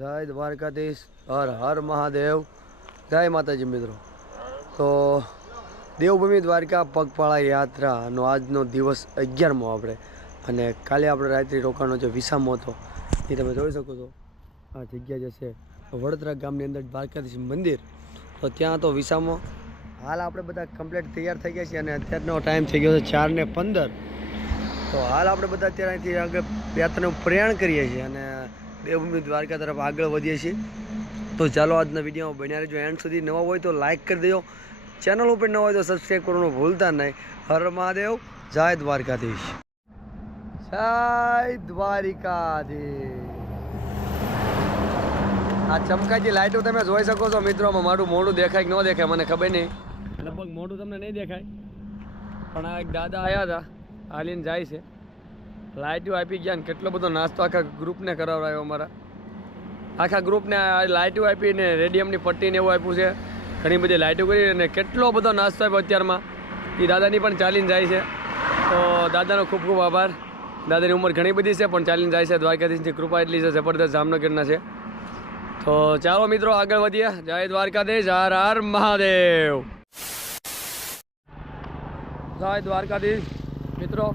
જય દ્વારકાધીશ, હર હર મહાદેવ. જય માતાજી મિત્રો. તો દેવભૂમિ દ્વારકા પગપાળા યાત્રાનો આજનો દિવસ અગિયારમો આપણે. અને કાલે આપણે રાત્રિ રોકાણનો જે વિસામો હતો, એ તમે જોઈ શકો છો. આ જગ્યા જે છે, વડોદરા ગામની અંદર દ્વારકાધીશ મંદિર. તો ત્યાં તો વિસામો. હાલ આપણે બધા કમ્પ્લીટ તૈયાર થઈ ગયા છીએ અને અત્યારનો ટાઈમ થઈ ગયો છે ચાર ને પંદર. તો હાલ આપણે બધા અત્યારે અહીંથી આગળ યાત્રાનું પ્રયાણ કરીએ છીએ અને દેવભૂમિ દ્વારકા તરફ આગળ વધીએ છીએ. તો ચાલો આજના વિડીયોમાં બન્યા રહેજો. એન્ડ સુધી નવા હોય તો લાઇક કરી દેજો. ચેનલ ઉપર ન હોય તો સબસ્ક્રાઈબ કરવાનું ભૂલતા નહીં. હર મહાદેવ. જય દ્વારકાધીશ. જય દ્વારિકાધીશ. આ ચમકાજી લાઈટો તમે જોઈ શકો છો મિત્રોમાં મારું મોઢું દેખાય કે ન દેખાય મને ખબર નહીં. લગભગ મોઢું તમને નહીં દેખાય. પણ આ એક દાદા આવ્યા હતા. હાલીને જાય છે. લાઇટો આપી ગયા ને કેટલો બધો નાસ્તો આખા ગ્રુપને કરાવડાયો અમારા. આખા ગ્રુપને લાઇટિયું લાઇટો આપીને રેડિયમની પટ્ટીને એવું આપ્યું છે. ઘણી બધી લાઇટો કરી અને કેટલો બધો નાસ્તો આપ્યો અત્યારમાં. એ દાદાની પણ ચાલીને જાય છે. તો દાદાનો ખૂબ ખૂબ આભાર. દાદાની ઉંમર ઘણી બધી છે, પણ ચાલીને જાય છે. દ્વારકાધીશની કૃપા એટલી છે, જબરદસ્ત જામનગરના છે. તો ચાલો મિત્રો, આગળ વધીએ. જય દ્વારકાધીશ. હર હર મહાદેવ. જય દ્વારકાધીશ. મિત્રો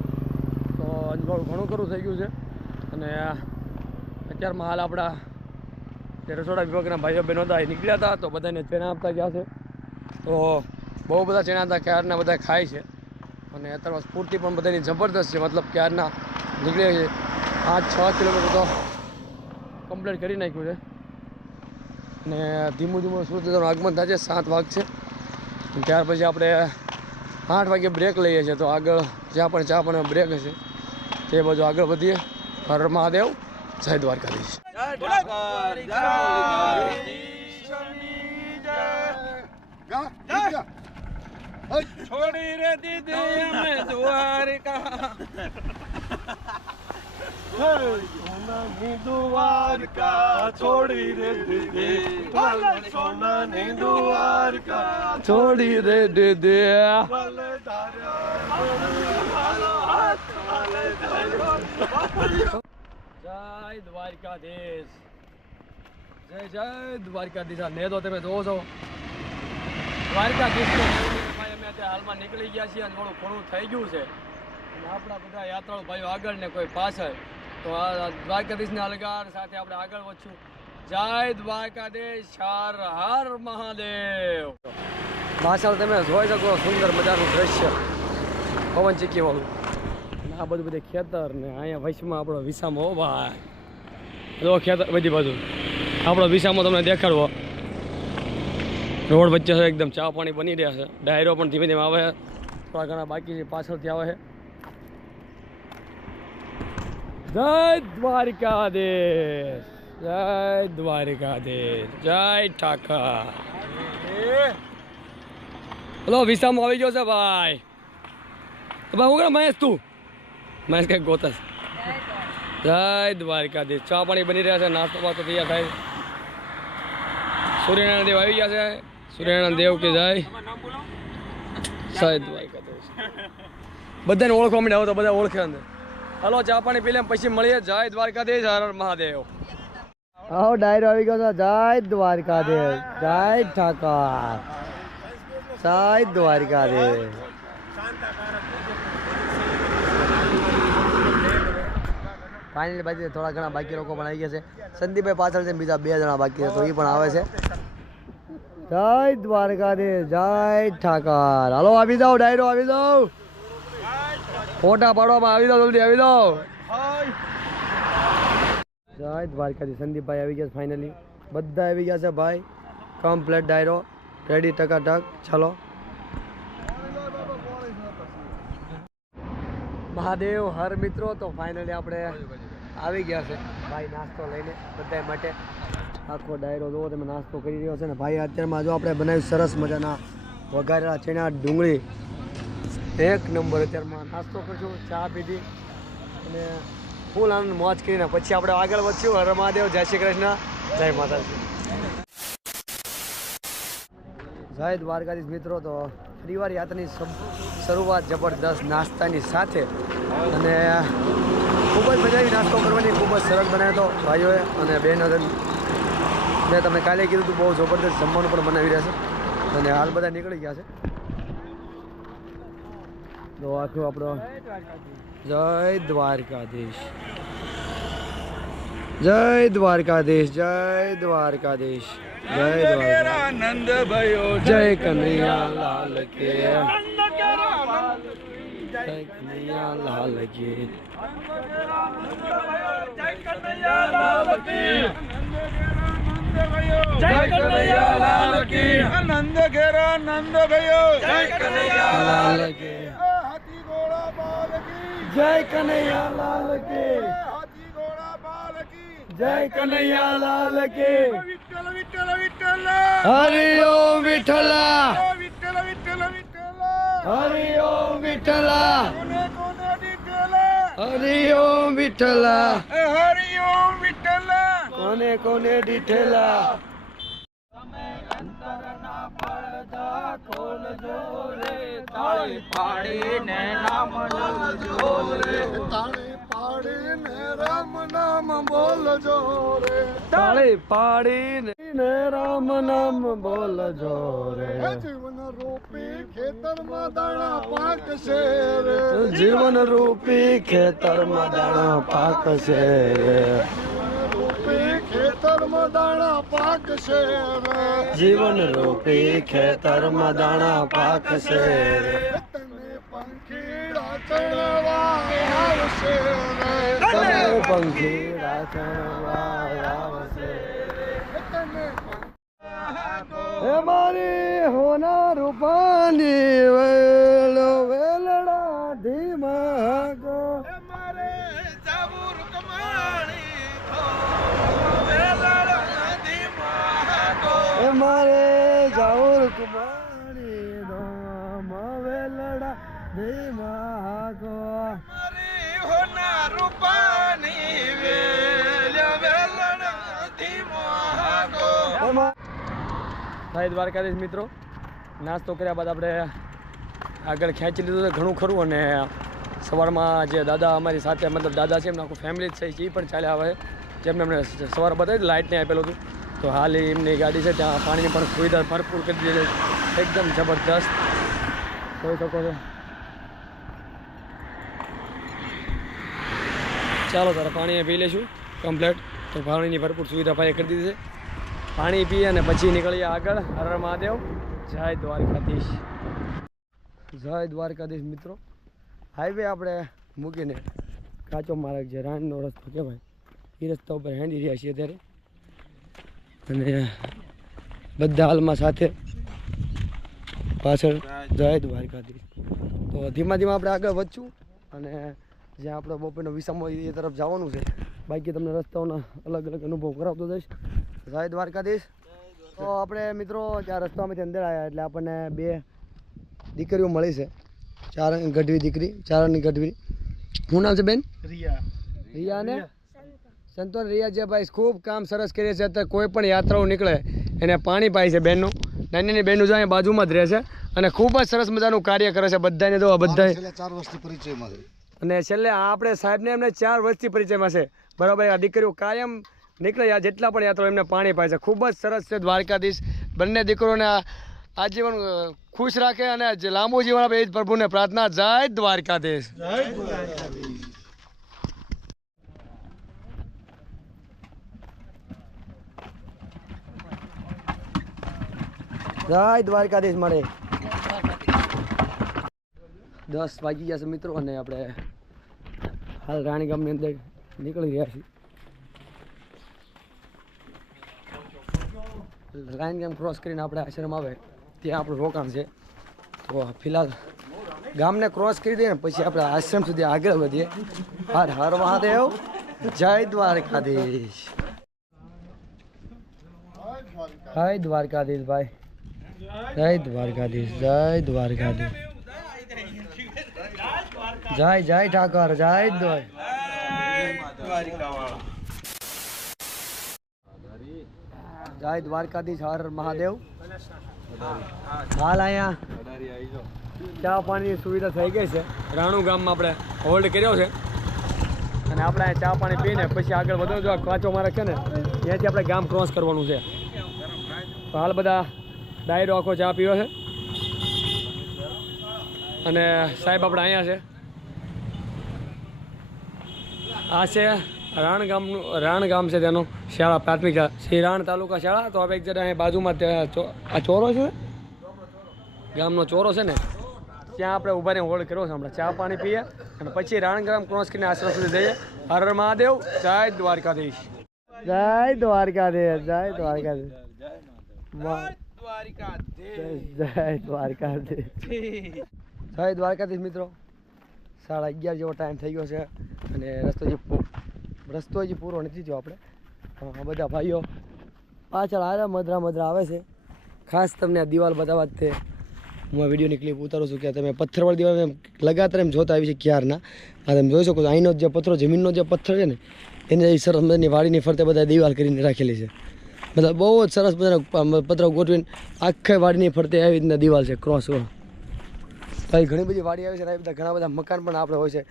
અનુભવ ઘણું ખરું થઈ ગયું છે. અને અત્યારમાં હાલ આપણા રસોડા વિભાગના ભાઈઓ બહેનો હતા એ નીકળ્યા હતા, તો બધાને ચેના આપતા ગયા છે. તો બહુ બધા ચેણા હતા ક્યારના બધા ખાય છે. અને અત્યારમાં સ્ફૂર્તિ પણ બધાની જબરદસ્ત છે, મતલબ ક્યારના નીકળે છે. પાંચ, છ કિલોમીટર તો કમ્પ્લીટ કરી નાખ્યું છે. અને ધીમું ધીમું સૂર્યનું આગમન થાય છે, સાત વાગ છે. ત્યાર પછી આપણે આઠ વાગે બ્રેક લઈએ છીએ, તો આગળ જ્યાં પણ ચા પણ બ્રેક હશે તે બાજુ આગળ વધીએ. હર મહાદેવ. જય દ્વારકાધીશ. છોડી રે દીદી. અમે દ્વારકા સોનાની દ્વારકા છોડી રે દીદી સોનાની દ્વારકા છોડી રે દીદી. જય દ્વારકાધીશ. જય જય દ્વારકાધીશ. આ નેદો તમે જોવો છો. દ્વારકાધીશ અમે અત્યારે હાલમાં નીકળી ગયા છીએ અને થોડું ઘણું થઈ ગયું છે. અને આપણા બધા યાત્રાળુ ભાઈઓ આગળ ને કોઈ પાછળ. તો આ દ્વારકાધીશના અલગાર સાથે આપણે આગળ વધશું. જય દ્વારકાધીશ. હર હર મહાદેવ. પાછળ તમે જોઈ શકો સુંદર મજાનું દ્રશ્ય. પવન ચીકી વાળું આ બધું બધે ખેતર ને અહીંયા વૈશમાં આપણો વિસામો ભાઈ. જો ખેતર બધી બાજુ. આપણો વિસામો તમને દેખાડવો. રોડ વચ્ચે એકદમ ચા પાણી બની રહ્યા છે. ડાયરો પણ ધીમે ધીમે આવે થોડા ઘણા બાકી છે, પાછળથી આવે છે. જય દે જય દ્વારકાધીશ. જય ઠાકર. હલો, વિસામો આવી ગયો છે ભાઈ. ભાઈ, હું કરે મહેશ તું? મહેશ કઈ ગોતસ જય દ્વારકાધીશ ચા પાણી બની રહ્યા છે નાસ્તો બાસ્તો ગયા થાય સૂર્યનારાયણ દેવ આવી ગયા છે સૂર્યનારાયણ દેવ કે જય જય દ્વારકાધીશ બધાને ઓળખવા માંડ્યા આવો તો બધા ઓળખે અંદર હલો ચા પાણી પી પછી મળીએ જય દ્વારકાધીશ હર મહાદેવ આવો ડાયરો આવી ગયો જય દ્વારકાધીશ જય ઠાકર જય દ્વારકાધીશ ફાઇનલી બાકી થોડા ઘણા બાકી લોકો પણ આવી ગયા છે. સંદીપભાઈ પાછળ છે બીજા બે જણા બાકી છે, તો એ પણ આવે છે. જય દ્વારકાધીશ, જય ઠાકર. હાલો, આવી જાઓ, ડાયરો, આવી જાઓ. ફોટા પાડવામાં આવી જાઓ, જલ્દી આવી જાઓ. જય દ્વારકાધીશ, સંદીપભાઈ આવી ગયા ફાઇનલી બધા આવી ગયા છે ભાઈ. કમ્પ્લેટ ડાયરો. રેડી ટકાટક ચાલો. મહાદેવ, હર મિત્રો, તો ફાઇનલી આપણે આવી ગયા છે. ભાઈ નાસ્તો લઈને બધા માટે આખો ડાયરો જોવો, તમે નાસ્તો કરી રહ્યો છે ને ભાઈ, અત્યારમાં જો આપણે બનાવ્યું સરસ મજાના વઘારેલા ચણા ડુંગળી. એક નંબર અત્યારમાં નાસ્તો કરશું, ચા પીધી અને ફૂલ આનંદ, મોજ કરીને. પછી આપણે આગળ વધશું. હર મહાદેવ, જય શ્રી કૃષ્ણ, જય માતાજી. જય દ્વારકાધીશ મિત્રો, તો પરિવાર યાત્રાની શરૂઆત જબરદસ્ત નાસ્તાની સાથે અને ખૂબ જ મજા આવી નાસ્તો કરવાની, ખૂબ જ સરળ બનાવ્યો હતો ભાઈઓએ અને બહેનો મેં તમે કાલે કીધું હતું, બહુ જબરદસ્ત જમવાનું પણ બનાવી રહ્યા છે. અને હાલ બધા નીકળી ગયા છે. તો આખું આપણો જય દ્વારકાધીશ. જય દ્વારકાધીશ જય દ્વારકાધીશ. જય દ્વારકાનંદ ભયો જય કનૈયા લાલ કે જય કનૈયા લાલ કે આનંદ ઘેર આનંદ ભયો જય કનૈયા લાલ કે હાથી ઘોડા બાલ કી જય કનૈયા લાલ કે હાથી ઘોડા બાલ કી જય કનૈયા લાલ કે વિઠ્ઠલ વિઠ્ઠલ વિઠ્ઠલ હરિ ઓમ વિઠ્ઠલા વિઠ્ઠલ વિઠ્ઠલ વિઠ્ઠલ હરિ ઓમ વિઠ્ઠલા હરિ ઓમ વિઠ્ઠલા હરિ ઓમ વિઠ્ઠલ કોને કોને દીઠેલા. તાળી પાડીને નામ બોલજો રે. તાળી પાડીને રામ નામ બોલજો રે. તાળી પાડીને રામ નામ બોલજો રે. જીવન રૂપી ખેતરમાં દાણા પાકશે રે. જીવન રૂપી ખેતરમાં દાણા પાકશે રે. ખેતરમાં દાણા પાકશે જીવન રૂપી ખેતરમાં દાણા પાકશે છે તને પંખીડા ચણવા આવશે તને પંખીડા ચણવા હે મારી હોના રૂપાની ભાઈ દ્વારકાધીશ મિત્રો. નાસ્તો કર્યા બાદ આપણે આગળ ખેંચી લીધું તો ઘણું ખરું અને સવારમાં જે દાદા અમારી સાથે, મતલબ દાદા છે, એમને આખું ફેમિલી જ છે એ પણ ચાલ્યા આવે. જેમને એમને સવારે બતાવી લાઇટ નહીં આપેલું હતું. તો હાલ એમની ગાડી છે, ત્યાં પાણીની પણ સુવિધા ભરપૂર કરી દીધી એકદમ જબરદસ્ત જોઈ શકો છો. ચાલો તારે પાણી પી લઈશું કમ્પ્લેટ તો પાણીની ભરપૂર સુવિધા ભાઈએ કરી દીધી છે. પાણી પી અને પછી નીકળીએ આગળ. હર મહાદેવ. જય દ્વારકાધીશ. જય દ્વારકાધીશ મિત્રો. હાઈવે આપણે મૂકીને કાચો માર્ગ છે રાણનો રસ્તો કહેવાય. એ રસ્તા ઉપર હેંડી રહ્યા છીએ અત્યારે. અને બધા હાલમાં સાથે પાછળ જય દ્વારકાધીશ. તો ધીમા ધીમા આપણે આગળ વધશું અને જ્યાં આપણો બપોરનો વિસામો એ તરફ જવાનું છે. બાકી તમને રસ્તાઓના અલગ અલગ અનુભવ કરાવતો જઈશ. જય દ્વારકાધીશ. તો આપણે મિત્રો ત્યાં રસ્તામાંથી અંદર આવ્યા એટલે આપણને બે દીકરીઓ મળી છે. ચાર ગઢવી દીકરી ચારણની ગઢવી. શું નામ છે બેન? રિયા. રિયા ને? સંતોન રિયાજીભાઈ ખૂબ કામ સરસ કરે છે અત્યારે કોઈ પણ યાત્રાઓ નીકળે એને પાણી પાય છે બેનનું. નાની નાની બહેનું જાય બાજુમાં જ રહે છે અને ખૂબ જ સરસ મજાનું કાર્ય કરે છે બધાને તો બધા ચાર વર્ષથી પરિચયમાં અને છેલ્લે આપણે સાહેબને એમને ચાર વર્ષથી પરિચયમાં છે. બરાબર આ દીકરીઓ કાયમ નીકળે આ જેટલા પણ યાત્રાઓ એમને પાણી પાય છે. ખૂબ જ સરસ છે દ્વારકાધીશ. બંને દીકરોને આજીવન ખુશ રાખે અને લાંબુ જીવન આપે એ જ પ્રભુને પ્રાર્થના. જય દ્વારકાધીશ. જય દ્વારકાધીશ મળે દસ વાગી ગયા છે મિત્રો અને આપણે હાલ રાણીગામની અંદર નીકળી ગયા છીએ. રાણી ગેમ ક્રોસ કરીને આપણે આશ્રમ આવે, ત્યાં આપણું રોકાણ છે. તો ફિલહાલ ગામને ક્રોસ કરી દઈએ ને, પછી આપણે આશ્રમ સુધી આગળ વધીએ. હર હર મહાદેવ, જય દ્વારકાધીશ. જય દ્વારકાધીશ ભાઈ. જય દ્વારકાધીશ જય દ્વારકાધીશ. જય જય ઠાકર, જય દ્વાર જય દ્વારકાધીશ હર મહાદેવ. હાલ અહીંયા ચા પાણીની સુવિધા થઈ ગઈ છે. રાણુ ગામમાં આપણે હોલ્ડ કર્યો છે. અને આપણે ચા પાણી પીને પછી આગળ વધો જો કાચો મારે છે ને ત્યાંથી આપણે ગામ ક્રોસ કરવાનું છે. હાલ બધા ડાયરો આખો ચા પીવો છે. અને સાહેબ આપણે અહીંયા છે. આ છે રાણ ગામનું રાણ ગામ છે તેનું શાળા પ્રાથમિક શાળા. શ્રી રાણ તાલુકા શાળા તો હવે એક જરા અહીં બાજુમાં આ ચોરો છે? ગામનો ચોરો છે ને? ત્યાં આપણે ઊભા રહીને હોલ્ડ કર્યો છે હમણાં. ચા પાણી પીએ અને પછી રાણગ્રામ ક્રોસ કરીને આશ્રમ સુધી જઈએ. હર મહાદેવ જય દ્વારકાધીશ. જય દ્વારકાધીશ જય દ્વારકાધીશ. જય દ્વારકાધીશ. જય દ્વારકાધીશ. મિત્રો. સાડા અગિયાર જેવો ટાઈમ થઈ ગયો છે અને રસ્તો જે રસ્તો હજી પૂરો નથી થયો આપણે. આ બધા ભાઈઓ પાછળ આવ્યા મધરા મધરા આવે છે. ખાસ તમને આ દિવાલ બતાવવા જ તે. હું આ વિડીયોની ક્લિપ ઉતારું છું કે તમે પથ્થરવાળી દિવાલ એમ લગાતાર એમ જોતા આવી છે ક્યારના. આ તમે જોઈ શકો છો, અહીંનો જે પથ્થરો, જમીનનો જે પથ્થર છે ને, એને એ સરસ મજાની વાડીની ફરતે બધા દિવાલ કરીને રાખેલી છે. મતલબ બહુ જ સરસ મજાના પથ્થરો ગોઠવીને આખા વાડીની ફરતે આવી રીતના દિવાલ છે ક્રોસ અહીં ઘણી બધી વાડી આવી છે અને બધા ઘણા બધા મકાન પણ આપણે હોય છે.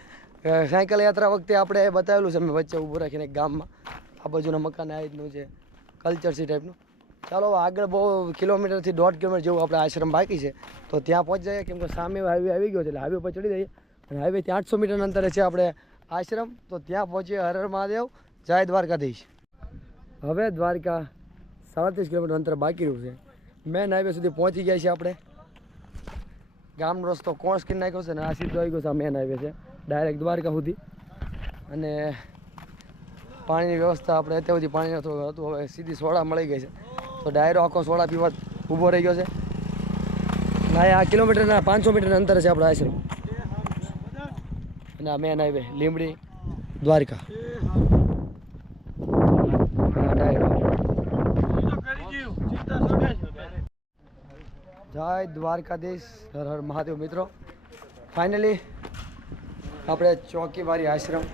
સાયકલ યાત્રા વખતે આપણે બતાવેલું છે, અમે વચ્ચે ઊભું રાખીને ગામમાં. આ બાજુના મકાન આ રીતનું છે કલ્ચર સી ટાઈપનું ચાલો આગળ બહુ કિલોમીટરથી દોઢ કિલોમીટર જેવું આપણે આશ્રમ બાકી છે. તો ત્યાં પહોંચી જઈએ, કેમ કે સામે હાઈવે આવી ગયો છે, એટલે હાઈવે પર ચડી જઈએ. અને હાઈવેથી આઠસો મીટરના અંતરે છે આપણે આશ્રમ. તો ત્યાં પહોંચીએ, હર હર મહાદેવ. જય દ્વારકાધીશ. હવે દ્વારકા સાડત્રીસ કિલોમીટર અંતર બાકી રહ્યું છે. મેન હાઈવે સુધી પહોંચી ગયા છે આપણે. ગામનો રસ્તો કોણ સ્કીન નાખ્યો છે ને આ સીધો આવી ગયો છે મેન હાઈવે છે. ડાયરેક્ટ દ્વારકા સુધી. અને પાણીની વ્યવસ્થા આપણે અત્યાર સુધી પાણી નહોતું હતું, હવે સીધી સોડા મળી ગઈ છે. તો ડાયરો આખો સોડા પીવા ઊભો રહી ગયો છે. ના આ કિલોમીટરના પાંચસો મીટરના અંતરે છે આપણે આશ્રમ. અને આ મેન હાઈવે લીંબડી, દ્વારકા. જય દ્વારકાધીશ. હર હર મહાદેવ મિત્રો. ફાઇનલી આપણે ચોકીવારી આશ્રમ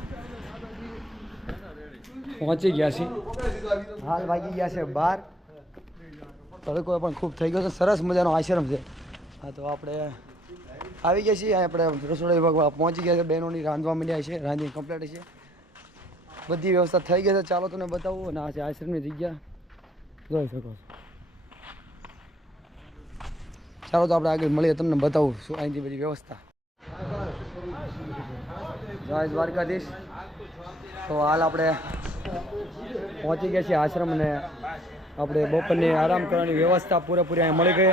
પહોંચી ગયા છીએ. હાલ વાગી ગયા છે બાર. તડકો પણ ખૂબ થઈ ગયો છે. સરસ મજાનો આશ્રમ છે. હા, તો આપણે આવી ગયા છીએ. આપણે રસોડા વિભાગમાં પહોંચી ગયા છે. બહેનોની રાંધવા મળ્યા છે. રાંધી કમ્પ્લીટ છે. બધી વ્યવસ્થા થઈ ગઈ છે. ચાલો તમને બતાવું અને આ છે આશ્રમની જગ્યા જોઈ શકો ચાલો તો આપણે આગળ મળીએ. તમને બતાવું શું અહીંથી બધી વ્યવસ્થા. જય દ્વારકાધીશ. તો હાલ આપણે પહોંચી ગયા છીએ આશ્રમ અને આપણે બપોરની આરામ કરવાની વ્યવસ્થા પૂરેપૂરી અહીંયા મળી ગઈ.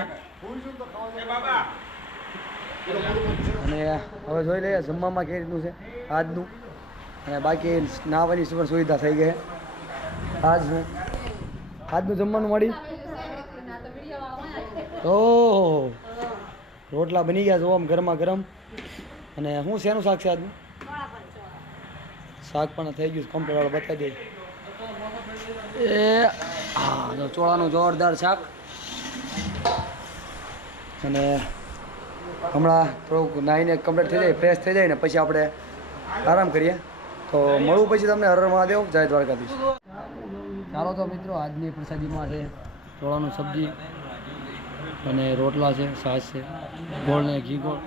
અને હવે જોઈ લઈએ જમવામાં કઈ રીતનું છે આજનું. અને બાકી નાવાની પણ સુવિધા થઈ ગઈ આજનું આજનું જમવાનું મળી ઓહો. રોટલા બની ગયા જો ગરમા ગરમ. અને શું શેનું શાક છે આજનું? શાક પણ થઈ ગયું કમ્પ્લીટ વાળો બતાવી દે. એ હા ચોળાનું જોરદાર શાક. અને હમણાં થોડુંક નાહીને કમ્પ્લીટ થઈ જાય ફ્રેશ થઈ જાય ને પછી આપણે આરામ કરીએ. તો મળવું પછી તમને હરર હર મહાદેવ. જય દ્વારકાધીશ. ચાલો તો મિત્રો આજની પ્રસાદીમાં છે ચોળાનું સબ્જી અને રોટલા છે છાશ છે ગોળ ને ઘી ગોળ.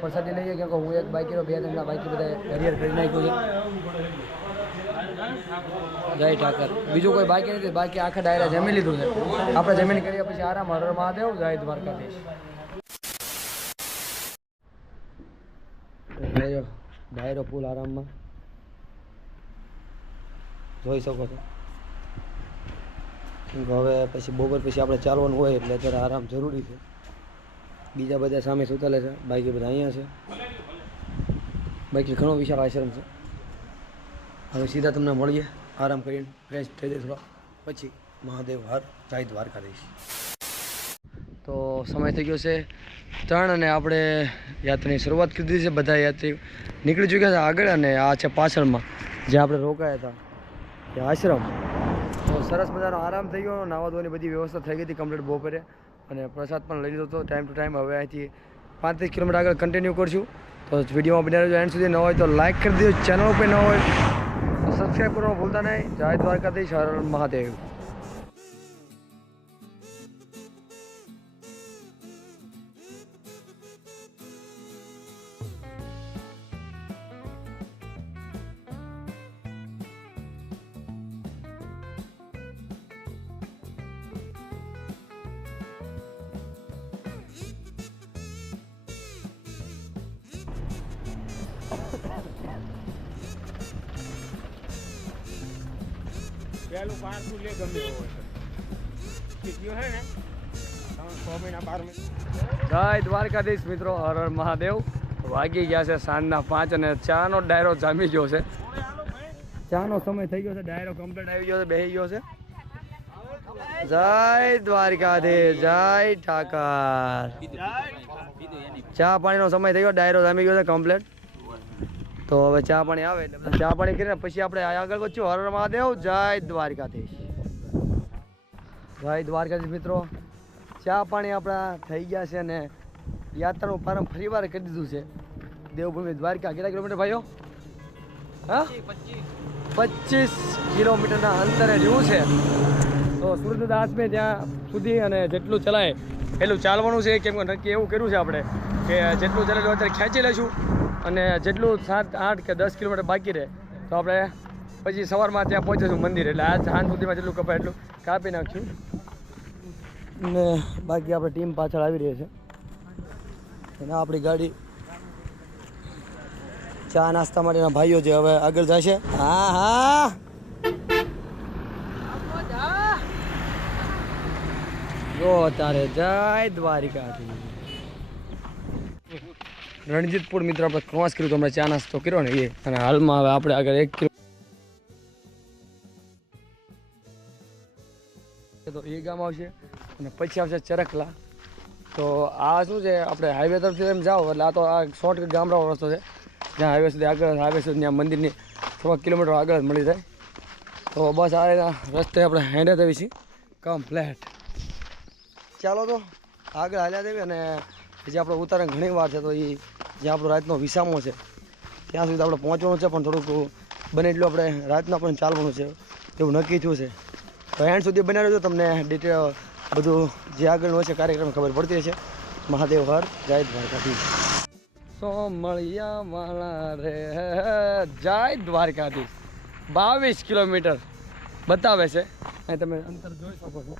પ્રસાદી લઈએ કેમ કે હું એક બાઇકીનો બે ત્રણ બાઇકી બધા હરિયર કરી નાખ્યું છે. જય ઠાકર. બીજું કોઈ બાકી નથી બાકી આખા ડાયરા જમી લીધું છે. આપણે જમીન કરીએ પછી આરામ હર મહાદેવ જય દ્વારકાધીશ. જોયો, ડાયરો પુલ આરામમાં. જોઈ શકો છો. હવે પછી બપોર પછી આપણે ચાલવાનું હોય એટલે અત્યારે આરામ જરૂરી છે. બીજા બધા સામે સુતાલે છે, બાકી બધા અહીંયા છે. બાકી ઘણો વિશાળ આશ્રમ છે. હવે સીધા તમને મળીએ, આરામ કરીને ફ્રેશ થઈ જાય થોડા. પછી મહાદેવ હર દ્વારકા દઈશ તો સમય થઈ ગયો છે ત્રણ અને આપણે યાત્રાની શરૂઆત કરી દીધી છે. બધા યાત્રી નીકળી ચૂક્યા છે આગળ અને આ છે પાછળમાં, જ્યાં આપણે રોકાયા હતા. એ આશ્રમ. તો સરસ મજાનો આરામ થઈ ગયો નાવા ધોવાની બધી વ્યવસ્થા થઈ ગઈ હતી કમ્પ્લીટ બપોરે. અને પ્રસાદ પણ લઈ લીધો હતો ટાઈમ ટુ ટાઈમ હવે અહીંથી પાંત્રીસ કિલોમીટર આગળ કન્ટિન્યુ કરશું. તો વિડીયોમાં બન્યા રહેજો એન્ડ સુધી. ન હોય તો લાઇક કરી દેજો. ચેનલ ઉપર ન હોય સબસ્ક્રાઈબ કરવાનું ભૂલતા નહીં. જય દ્વારકાધીશ. હર મહાદેવ. પહેલું પારસું લે ગમે એવું હશે ને? જય દ્વારકાધીશ મિત્રો હર હર મહાદેવ. વાગી ગયા છે સાંજના પાંચ અને ચાનો ડાયરો જામી ગયો છે. ચાનો સમય થઈ ગયો છે ડાયરો કમ્પ્લીટ આવી ગયો છે બેસી ગયો છે. જય દ્વારકાધીશ જય ઠાકર. ચા પાણીનો સમય થઈ ગયો ડાયરો જામી ગયો છે કમ્પ્લીટ તો હવે ચા પાણી આવે એટલે ચા પાણી કરીને પછી આપણે આગળ વચ્ચે હર મહાદેવ. જય દ્વારકાધીશ. જય દ્વારકાધીશ મિત્રો. ચા પાણી આપણા થઈ ગયા છે અને યાત્રાનું પ્રારંભ ફરીવાર કરી દીધું છે. દેવભૂમિ દ્વારકા. કેટલા કિલોમીટર ભાઈઓ? હા? પચીસ કિલોમીટરના અંતરે રહ્યું છે. તો સૂર્યદાસ ત્યાં સુધી અને જેટલું ચલાય, એટલું ચાલવાનું છે. કેમ કે નક્કી એવું કર્યું છે આપણે કે જેટલું ચલાવેલું અત્યારે ખેંચી લઈશું. અને જેટલું સાત, આઠ કે દસ કિલોમીટર બાકી રહે, તો આપણે પછી સવારમાં ત્યાં પહોંચીશું મંદિર. એટલે આજ સાંજ સુધીમાં જેટલું કપાય એટલું કાપી નાખ્યું ને બાકી આપણે ટીમ પાછળ આવી રહી છે. અને આપણી ગાડી ચા નાસ્તા માટેના ભાઈઓ જે હવે આગળ જશે. હા હા. જો તારે જય દ્વારિકાથી રણજીતપુર મિત્રો, આપણે ક્રોસ કર્યું તો હમણાં ચા નાસ્તો કર્યો ને એ. અને હાલમાં હવે આપણે આગળ એક કિલો તો એ ગામ આવશે અને પછી આવશે ચરકલા તો આ શું છે, આપણે હાઈવે તરફથી એમ જાઓ, એટલે આ તો આ શોર્ટકટ ગામડાનો રસ્તો છે. જ્યાં હાઈવે સુધી આગળ હાઈવે સુધી ત્યાં મંદિરની થોડાક કિલોમીટર આગળ જ મળી જાય. તો બસ આ રીતના રસ્તે આપણે હેન્ડે દેવી છીએ. કમ્પ્લેટ ચાલો તો આગળ હાલ્યા દેવી અને જે આપણે ઉતારણ ઘણી વાર છે તો એ જે આપણો રાતનો વિસામો છે, ત્યાં સુધી આપણે પહોંચવાનું છે, પણ થોડુંક બને એટલું આપણે રાતના પણ ચાલવાનું છે, એવું નક્કી થયું છે. તો એન્ડ સુધી બને રહેજો, તમને ડિટેલ બધું જે આગળનું છે કાર્યક્રમ ખબર પડતી હશે. મહાદેવ હર, જય દ્વારકાધીશ. સોમળિયા વાળા રે, જય દ્વારકાધીશ. બાવીસ કિલોમીટર બતાવે છે. તમે અંતર જોઈ શકો છો.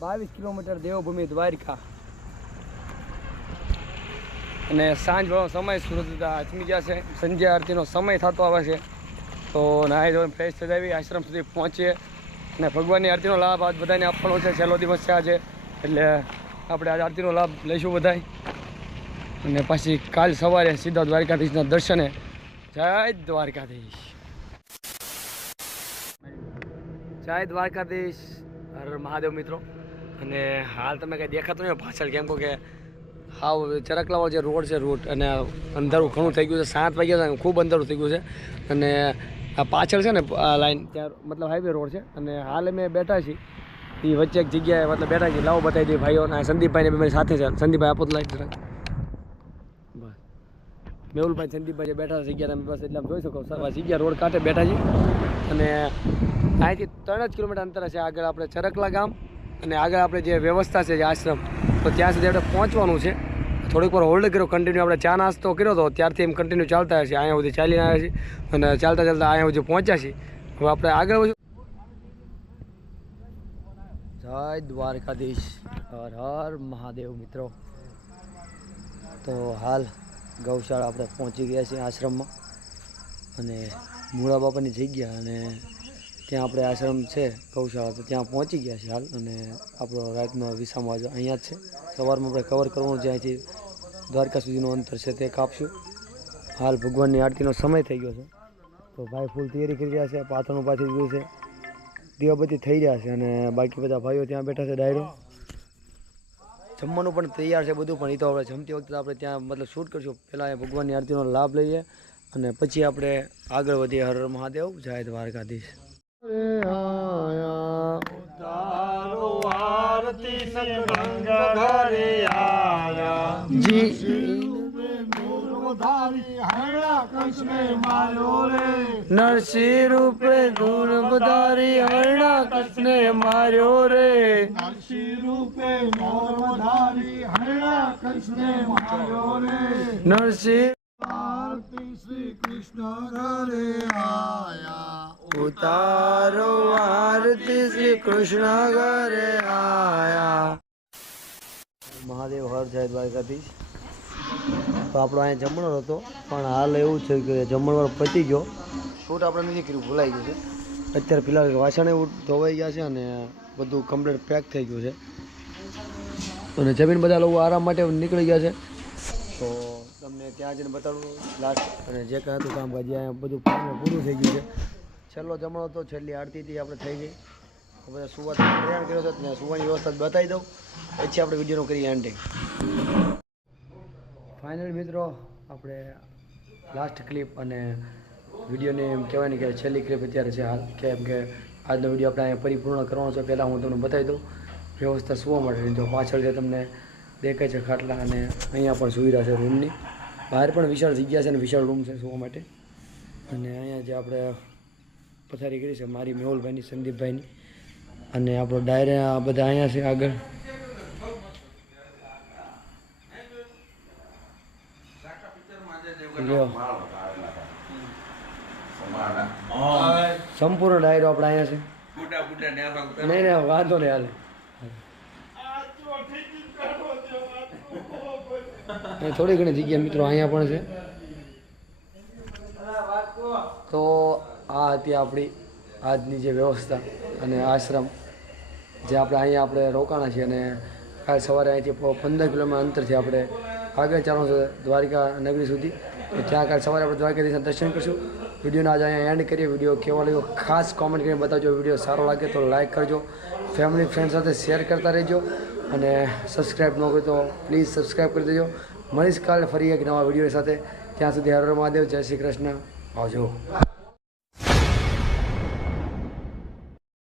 બાવીસ કિલોમીટર દેવભૂમિ દ્વારકા. અને સાંજ વાળો સમય સુરત અચમી ગયા છે. સંજય આરતીનો સમય થતો આવે છે. તો નાહી ધોઈને ફ્રેશ થઈ આવી આશ્રમ સુધી પહોંચીએ. અને ભગવાનની આરતીનો લાભ આજ બધાને આપવાનો છે. છેલ્લો દિવસ છે આજે. એટલે આપણે આજે આરતીનો લાભ લઈશું બધાય. અને પછી કાલ સવારે સીધા દ્વારકાધીશના દર્શને. જય દ્વારકાધીશ. જય દ્વારકાધીશ. હર મહાદેવ મિત્રો. અને હાલ તમે કંઈ દેખાતું નહીં પાછળ કેમ કે હાવ ચરકલાવાળો જે રોડ છે રૂટ અને અંધારું ઘણું થઈ ગયું છે. સાત વાગ્યા ખૂબ અંધારું થઈ ગયું છે. અને આ પાછળ છે ને લાઈન ત્યાં મતલબ હાઈવે રોડ છે. અને હાલ અમે બેઠા છીએ. એ વચ્ચે એક જગ્યાએ મતલબ બેઠા છીએ. લાવો બતાવી દઈએ ભાઈઓ અને સંદીપભાઈને મારી સાથે છે. સંદીપભાઈ, આપો લાઈટ જરાક. મેહુલભાઈ, સંદીપભાઈ બેઠા છે જગ્યા બસ એટલે જોઈ શકો જગ્યા રોડ કાંઠે બેઠા છીએ. અને અહીંથી ત્રણ જ કિલોમીટર અંતર છે આગળ આપણે ચરકલા ગામ. અને આગળ આપણે જે વ્યવસ્થા છે જે આશ્રમ, તો ત્યાં સુધી આપણે પહોંચવાનું છે. થોડીક વાર હોલ્ડ કર્યો કન્ટિન્યુ આપણે ચા નાસ્તો કર્યો હતો ત્યારથી એમ કન્ટિન્યુ ચાલતા હશે, અહીંયા સુધી ચાલીને આવ્યા છીએ અને ચાલતા ચાલતા અહીંયા સુધી પહોંચ્યા છીએ. હવે આપણે આગળ જય દ્વારકાધીશ. હર હર મહાદેવ મિત્રો. તો હાલ ગૌશાળા આપણે પહોંચી ગયા છીએ આશ્રમમાં અને મૂળા બાપાની જગ્યા અને ત્યાં આપણે આશ્રમ છે, ગૌશાળા, તો ત્યાં પહોંચી ગયા છીએ હાલ અને આપણો રાતનો વિસામો આજે અહીંયા જ છે. સવારમાં આપણે કવર કરવાનું છે, અહીંથી દ્વારકા સુધીનું અંતર છે તે કાપશું. હાલ ભગવાનની આરતીનો સમય થઈ ગયો છે. તો ભાઈ ફૂલ તૈયારી કરી રહ્યા છે, પાથરણું પાછી દીધું છે. દીવાબત્તી થઈ રહ્યા છે અને બાકી બધા ભાઈઓ ત્યાં બેઠા છે ડાયરો. જમવાનું પણ તૈયાર છે બધું, પણ એ તો આપણે જમતી વખતે આપણે ત્યાં મતલબ શૂટ કરશું. પહેલાં ભગવાનની આરતીનો લાભ લઈએ અને પછી આપણે આગળ વધીએ. હર મહાદેવ, જય દ્વારકાધીશ. જી નરસિંહ રૂપે નૂર બધારી હરણા કૃષ્ણે માર્યો રે નરસિંહ ઉતારો આરતી શ્રી કૃષ્ણ ઘરે આયા મહાદેવ હર જય દ્વારકાધીશ. તો આપણો અહીંયા જમણવાર હતો પણ હાલ એવું છે કે જમણવાર પતી ગયો. શૂટ આપણે નથી કર્યું ભૂલાઈ ગયું છે. અત્યારે ફિલહાલ વાસણ એવું ધોવાઈ ગયા છે અને બધું કમ્પ્લીટ પેક થઈ ગયું છે. અને જમીન બધા લોકો આરામ માટે નીકળી ગયા છે. તો તમને ત્યાં જઈને બતાડું લાસ્ટ અને જે કંઈ હતું કામકાજ અહીંયા બધું પૂરું પૂરું થઈ ગયું છે. છેલ્લો જમણો તો છેલ્લી આરતી હતી આપણે થઈ ગઈ. હવે સુવાત પ્રયાણ કર્યો હતો ને સુવાની વ્યવસ્થા બતાવી દઉં. પછી આપણે વિડીયોનું કરીએ એન્ડિંગ ફાઇનલ મિત્રો, આપણે લાસ્ટ ક્લિપ અને વિડીયોને એમ કહેવાય ને કે છેલ્લી ક્લિપ અત્યારે છે હાલ. કેમ કે આજનો વીડિયો આપણે અહીંયા પરિપૂર્ણ કરવાનો છે, પહેલાં હું તમને બતાવી દઉં. વ્યવસ્થા સુવા માટેની જો પાછળ જે તમને દેખાય છે ખાટલા અને અહીંયા પણ સુવિધા છે રૂમની બહાર પણ વિશાળ જગ્યા છે અને વિશાળ રૂમ છે સુવા માટે. અને અહીંયા જે આપણે પથારી કરી છે, મારી મેહુલભાઈની, સંદીપભાઈની. અને આપણો ડાયરે બધા અહીંયા છે આગળ. સંપૂર્ણ ડાયરો આપણે અહીંયા છે. નહીં નહીં, વાંધો નહીં, હાલે. થોડી ઘણી જગ્યા મિત્રો અહીંયા પણ છે. તો આ હતી આપણી આજની જે વ્યવસ્થા અને આશ્રમ, જે આપણે અહીંયા આપણે રોકાણા છીએ અને કાલ સવારે અહીંથી પંદર કિલોમીટર અંતરથી આપણે આગળ ચાલવાનું છે દ્વારિકા નગરી સુધી. ત્યાં કાલ સવારે આપણે દ્વારકાધીશના દર્શન કરીશું. વિડીયોને આજે અહીંયા એન્ડ કરીએ. વીડિયો કેવો લાગ્યો? ખાસ કોમેન્ટ કરીને બતાવજો. વીડિયો સારો લાગે તો લાઇક કરજો. ફેમિલી ફ્રેન્ડ સાથે શેર કરતા રહેજો. અને સબસ્ક્રાઈબ ન કરો તો પ્લીઝ સબસ્ક્રાઈબ કરી દેજો. મળીશ કાલે ફરી એક નવા વીડિયો સાથે. ત્યાં સુધી હર મહાદેવ. જય શ્રી કૃષ્ણ. આવજો.